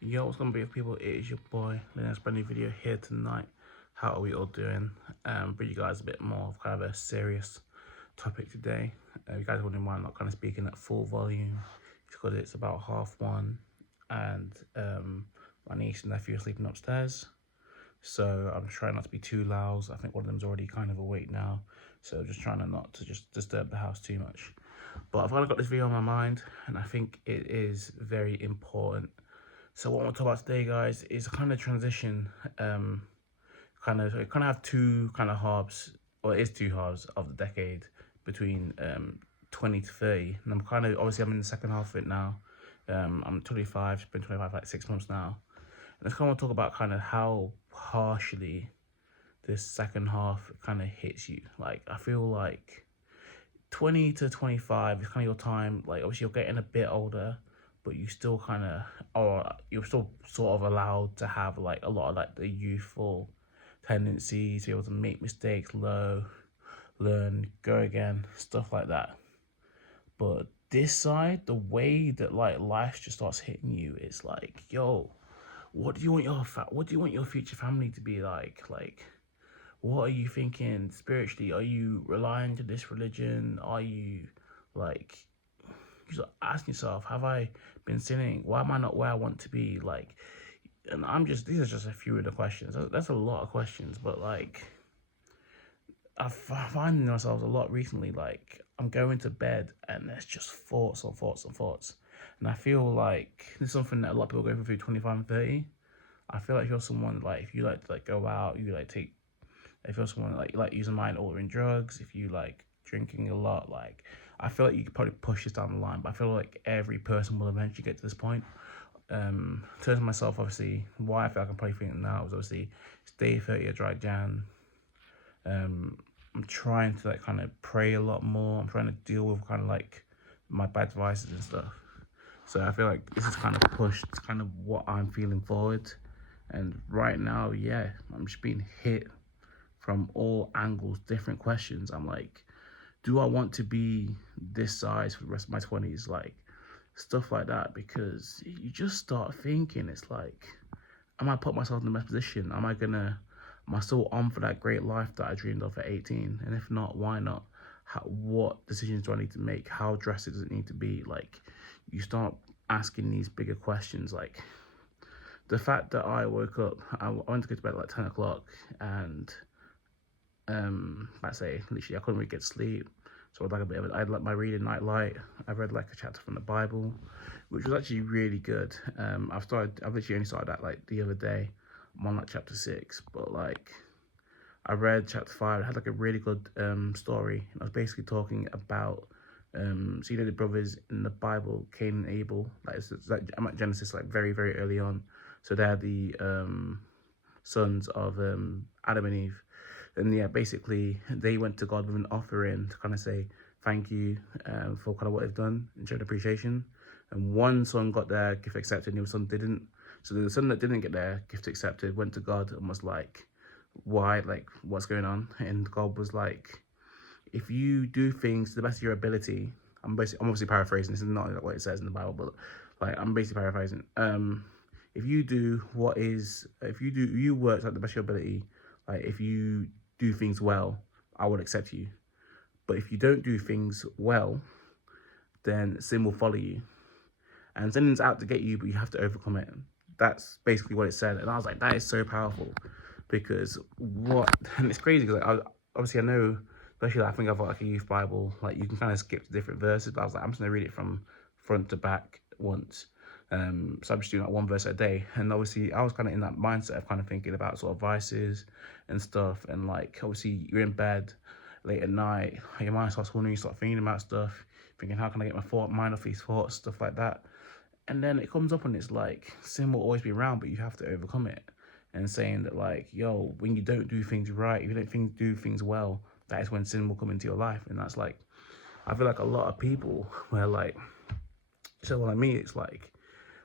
Yo, what's gonna be up, people? It is your boy Linus, brand new video here tonight. How are we all doing? Bring you guys a bit more of kind of a serious topic today. You guys wondering why I'm not kind of speaking at full volume? It's because it's about 1:30, and my niece and nephew are sleeping upstairs. So I'm trying not to be too loud. I think one of them's already kind of awake now, so just trying to not to just disturb the house too much. But I've kind of got this video on my mind, and I think it is very important. So what I want to talk about today, guys, is a kind of transition. Kind of have two kind of halves, or it is two halves of the decade between 20 to 30, and I'm kind of obviously I'm in the second half of it now. I'm 25, been 25 for like 6 months now, and I kind of want to talk about kind of how partially this second half kind of hits you. Like I feel like 20 to 25 is kind of your time. Like obviously you're getting a bit older, but you still kind of, or you're still sort of allowed to have like a lot of like the youthful tendencies, to be able to make mistakes, learn, go again, stuff like that. But this side, the way that like life just starts hitting you is like, yo, what do you want your future family to be like? Like, what are you thinking spiritually? Are you relying to this religion? Are you like, you start asking yourself, have I been sinning? Why am I not where I want to be? Like, and these are just a few of the questions. That's a lot of questions, but like, I find myself a lot recently, like, I'm going to bed and there's just thoughts on thoughts on thoughts. And I feel like this is something that a lot of people go through 25 and 30. I feel like you're someone, like, if you like to like go out, you like take, if you're someone like you like using mind ordering drugs, if you like drinking a lot, like I feel like you could probably push this down the line, but I feel like every person will eventually get to this point. In terms of myself, obviously, why I feel like I'm probably thinking now is obviously it's day 30 of dry Jan. I'm trying to like kind of pray a lot more. I'm trying to deal with kind of like my bad vices and stuff. So I feel like this is kind of pushed kind of what I'm feeling forward. And right now, yeah, I'm just being hit from all angles, different questions. I'm like, do I want to be this size for the rest of my 20s? Like, stuff like that. Because you just start thinking, it's like, am I put myself in the best position? Am I still on for that great life that I dreamed of at 18? And if not, why not? What decisions do I need to make? How drastic does it need to be? Like, you start asking these bigger questions. Like, the fact that I woke up, I went to go to bed at like 10 o'clock, and I say literally I couldn't really get sleep. So I had like a bit of it. I had like my reading night light. I read like a chapter from the Bible, which was actually really good. I've literally only started that like the other day. I'm on like chapter 6, but like I read chapter 5. It had like a really good story. And I was basically talking about so you know the brothers in the Bible, Cain and Abel. I'm at Genesis like very very early on. So they're the sons of Adam and Eve. And yeah, basically they went to God with an offering to kind of say thank you for kind of what they've done and showed appreciation. And one son got their gift accepted, and the other son didn't. So the son that didn't get their gift accepted went to God and was like, why? Like, what's going on? And God was like, if you do things to the best of your ability, I'm obviously paraphrasing. This is not what it says in the Bible, but like I'm basically paraphrasing. If you do you work at the best of your ability, like if you do things well, I will accept you. But if you don't do things well, then sin will follow you. And sin's out to get you, but you have to overcome it. That's basically what it said. And I was like, that is so powerful. Because and it's crazy because like, obviously I know, especially like, I think I've got like a youth Bible, like you can kind of skip to different verses, but I was like, I'm just going to read it from front to back once. So I'm just doing like one verse a day. And obviously I was kind of in that mindset of kind of thinking about sort of vices and stuff. And like, obviously you're in bed late at night, your mind starts wandering, you start thinking about stuff, thinking, how can I get my mind off these thoughts, stuff like that. And then it comes up and it's like, sin will always be around, but you have to overcome it. And saying that like, yo, when you don't do things right, if you don't do things well, that is when sin will come into your life. And that's like, I feel like a lot of people where like, so what I mean, it's like,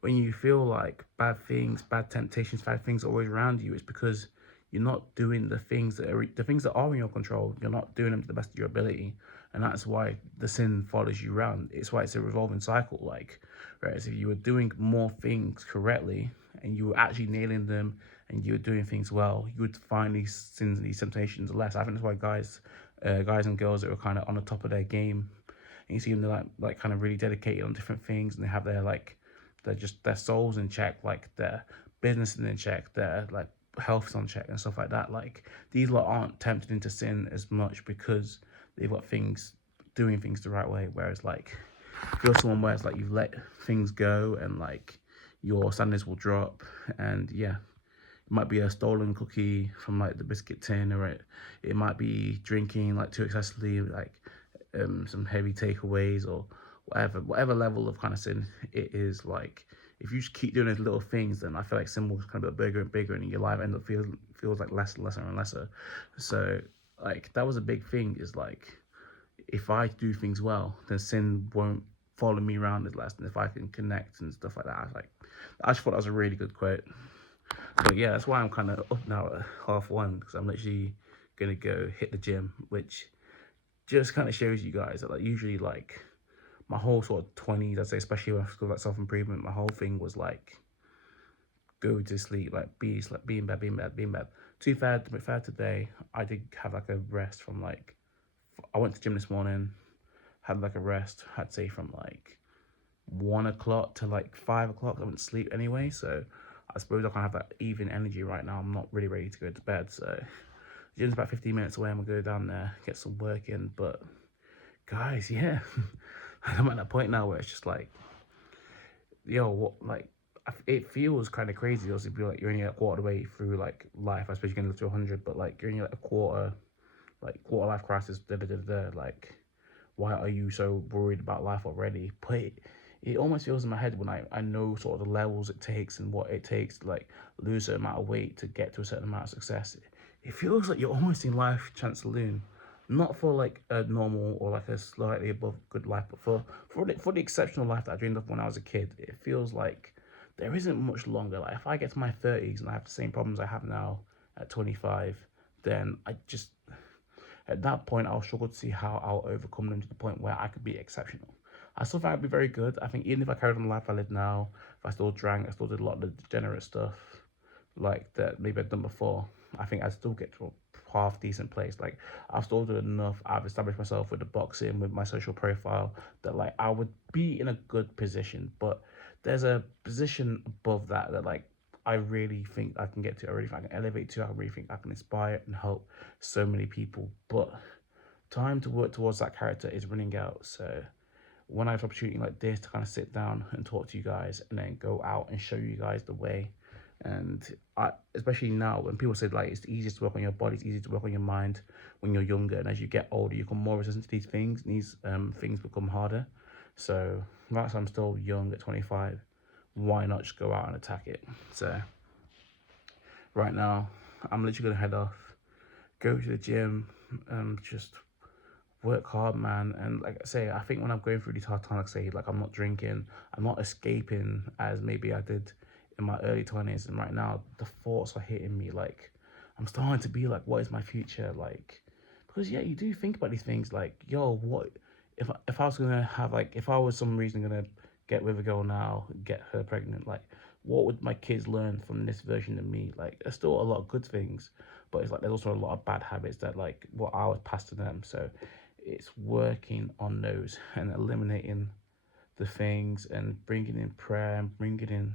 when you feel like bad things, bad temptations, bad things are always around you, it's because you're not doing the things that are in your control. You're not doing them to the best of your ability. and that's why the sin follows you around. It's why it's a revolving cycle. Like, whereas if you were doing more things correctly and you were actually nailing them and you were doing things well, you would find these sins and these temptations less. I think that's why guys and girls that are kind of on the top of their game, and you see them, they're like kind of really dedicated on different things, and they have their like their souls in check, like their business in check, their like health's on check and stuff like that. Like, these lot aren't tempted into sin as much because they've got things, doing things the right way. Whereas like if you're someone where it's like you've let things go and like your standards will drop, and yeah, it might be a stolen cookie from like the biscuit tin, or it might be drinking like too excessively, like some heavy takeaways or whatever level of kind of sin it is. Like, if you just keep doing those little things, then I feel like sin will kind of get bigger and bigger, and your life ends up feels like less and lesser and lesser. So like that was a big thing, is like, if I do things well, then sin won't follow me around as less. And if I can connect and stuff like that, I just thought that was a really good quote. But yeah, that's why I'm kind of up now at 1:30, because I'm literally gonna go hit the gym, which just kind of shows you guys that like usually like my whole sort of 20s, I'd say, especially when I was like self-improvement, my whole thing was like go to sleep, like be in bed, be in bed, be in bed. To be fair today, I did have like a rest from like, I went to gym this morning, had like a rest, I'd say from like 1 o'clock to like 5 o'clock. I went to sleep anyway, so I suppose I can't have that even energy right now. I'm not really ready to go to bed, so gym's about 15 minutes away. I'm gonna go down there, get some work in. But guys, yeah, I'm at that point now where it's just like, yo, what, like, it feels kind of crazy. Obviously, be like you're only a quarter way through like life. I suppose you're gonna live to 100, but like you're only like a quarter, like quarter life crisis. Like, why are you so worried about life already? But it almost feels in my head when I know sort of the levels it takes and what it takes to like lose a certain amount of weight to get to a certain amount of success. It feels like you're almost in life chance saloon, not for like a normal or like a slightly above good life, but for the exceptional life that I dreamed of when I was a kid. It feels like there isn't much longer. Like, if I get to my 30s and I have the same problems I have now at 25, then at that point, I'll struggle to see how I'll overcome them to the point where I could be exceptional. I still think I'd be very good. I think even if I carried on the life I live now, if I still drank, I still did a lot of the degenerate stuff like that maybe I'd done before, I think I'd still get to a half decent place. Like, I've still done enough. I've established myself with the boxing, with my social profile, that like I would be in a good position. But there's a position above that that like I really think I can get to. I really think I can elevate to. I really think I can inspire and help so many people. But time to work towards that character is running out. So when I have an opportunity like this to kind of sit down and talk to you guys and then go out and show you guys the way, and especially now when people say like it's easiest to work on your body, it's easier to work on your mind when you're younger, and as you get older you become more resistant to these things, and these things become harder. So whilst I'm still young at 25, why not just go out and attack it? So right now I'm literally gonna head off, go to the gym, just work hard, man. And like I say, I think when I'm going through these hard times, like I say, like I'm not drinking, I'm not escaping as maybe I did in my early 20s. And right now the thoughts are hitting me, like I'm starting to be like, what is my future like? Because yeah, you do think about these things like, yo, what if I was gonna have like, if I was some reason gonna get with a girl now, get her pregnant, like what would my kids learn from this version of me? Like, there's still a lot of good things, but it's like there's also a lot of bad habits that like what I was passed to them. So it's working on those and eliminating the things and bringing in prayer and bringing in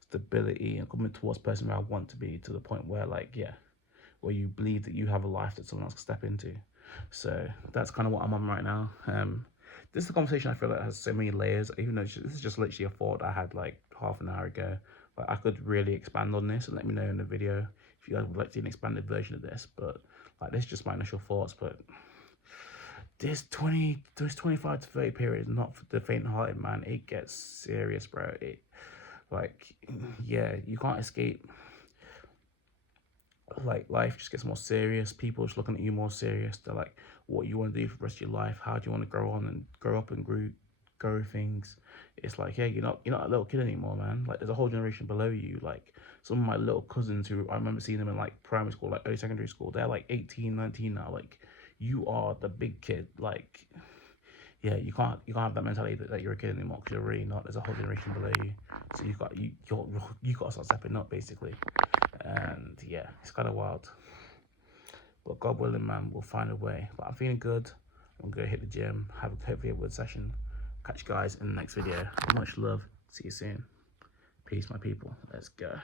stability and coming towards the person where I want to be, to the point where like, yeah, where you believe that you have a life that someone else can step into. So that's kind of what I'm on right now. This is a conversation I feel like has so many layers, even though this is just literally a thought I had like half an hour ago. But I could really expand on this, and let me know in the video if you guys would like to see an expanded version of this. But like, this is just my initial thoughts. But this 25 to 30 period is not for the faint-hearted, man. It gets serious, bro. It, like, yeah, you can't escape. Like, life just gets more serious. People just looking at you more serious. They're like, what you want to do for the rest of your life? How do you want to grow on and grow up and grow things? It's like, yeah, you're not a little kid anymore, man. Like, there's a whole generation below you. Like, some of my little cousins who I remember seeing them in like primary school, like early secondary school, they're like 18, 19 now. Like, you are the big kid. Like, yeah, you can't have that mentality that you're a kid anymore, because you're really not. There's a whole generation below you, so you got to start stepping up, basically. And yeah, it's kind of wild. But God willing, man, we'll find a way. But I'm feeling good. I'm gonna hit the gym, have hopefully a good session. Catch you guys in the next video. Much love. See you soon. Peace, my people. Let's go.